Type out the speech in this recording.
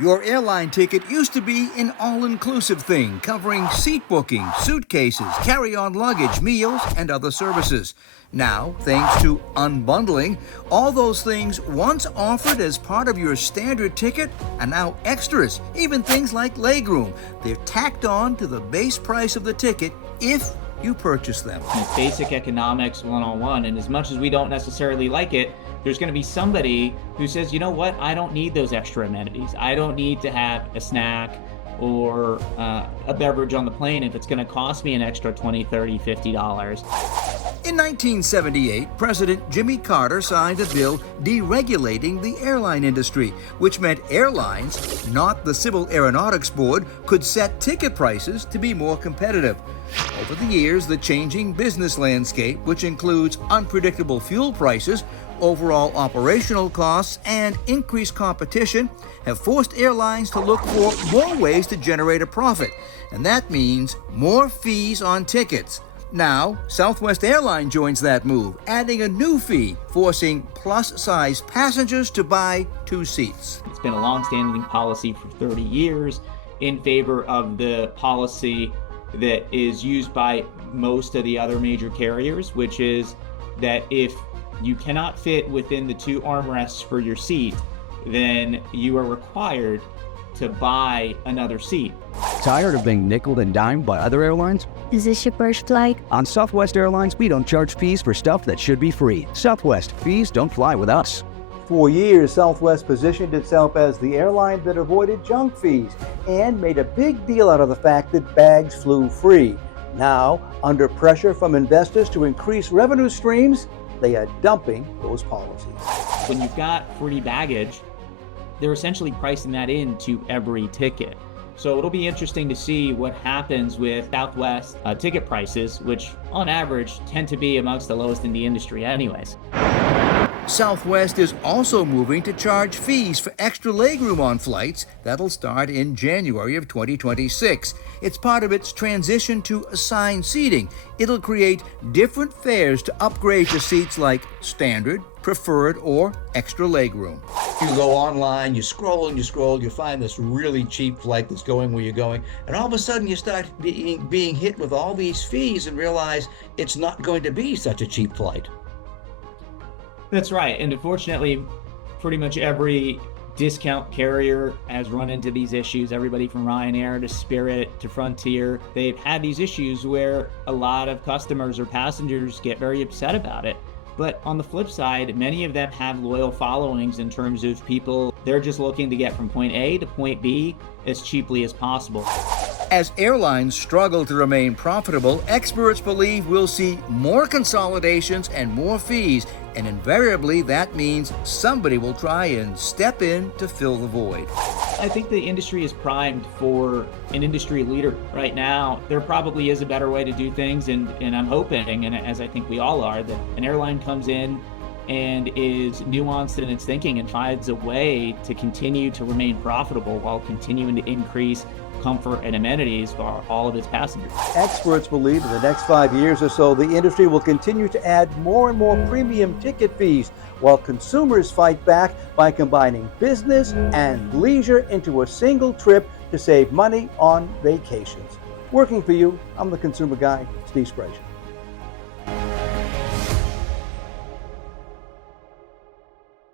Your airline ticket used to be an all-inclusive thing, covering seat booking, suitcases, carry-on luggage, meals, and other services. Now, thanks to unbundling, all those things once offered as part of your standard ticket are now extras, even things like legroom. They're tacked on to the base price of the ticket if you purchase them. It's basic economics 101, and as much as we don't necessarily like it, there's going to be somebody who says, you know what, I don't need those extra amenities. I don't need to have a snack or a beverage on the plane if it's going to cost me an extra $20, $30, $50. In 1978, President Jimmy Carter signed a bill deregulating the airline industry, which meant airlines, not the Civil Aeronautics Board, could set ticket prices to be more competitive. Over the years, the changing business landscape, which includes unpredictable fuel prices, overall operational costs, and increased competition, have forced airlines to look for more ways to generate a profit, and that means more fees on tickets. Now, Southwest Airlines joins that move, adding a new fee, forcing plus-size passengers to buy 2 seats. It's been a long-standing policy for 30 years in favor of the policy that is used by most of the other major carriers, which is that if you cannot fit within the 2 armrests for your seat, then you are required to buy another seat. Tired of being nickeled and dimed by other airlines? Is this your first flight? On Southwest Airlines, we don't charge fees for stuff that should be free. Southwest, fees don't fly with us. For years, Southwest positioned itself as the airline that avoided junk fees and made a big deal out of the fact that bags flew free. Now, under pressure from investors to increase revenue streams, they are dumping those policies. When you've got free baggage, they're essentially pricing that into every ticket. So it'll be interesting to see what happens with Southwest ticket prices, which on average tend to be amongst the lowest in the industry anyways. Southwest is also moving to charge fees for extra legroom on flights. That'll start in January of 2026. It's part of its transition to assigned seating. It'll create different fares to upgrade to seats like standard, preferred, or extra legroom. You go online, you scroll and you scroll, you find this really cheap flight that's going where you're going, and all of a sudden you start being hit with all these fees and realize it's not going to be such a cheap flight. That's right, and unfortunately, pretty much every discount carrier has run into these issues. Everybody from Ryanair to Spirit to Frontier, they've had these issues where a lot of customers or passengers get very upset about it. But on the flip side, many of them have loyal followings in terms of people, they're just looking to get from point A to point B as cheaply as possible. As airlines struggle to remain profitable, experts believe we'll see more consolidations and more fees, and invariably that means somebody will try and step in to fill the void. I think the industry is primed for an industry leader right now. There probably is a better way to do things, and I'm hoping, and as I think we all are, that an airline comes in and is nuanced in its thinking and finds a way to continue to remain profitable while continuing to increase comfort and amenities for all of its passengers. Experts believe in the next 5 years or so, the industry will continue to add more and more premium ticket fees, while consumers fight back by combining business and leisure into a single trip to save money on vacations. Working for you, I'm the consumer guy, Steve Sprague.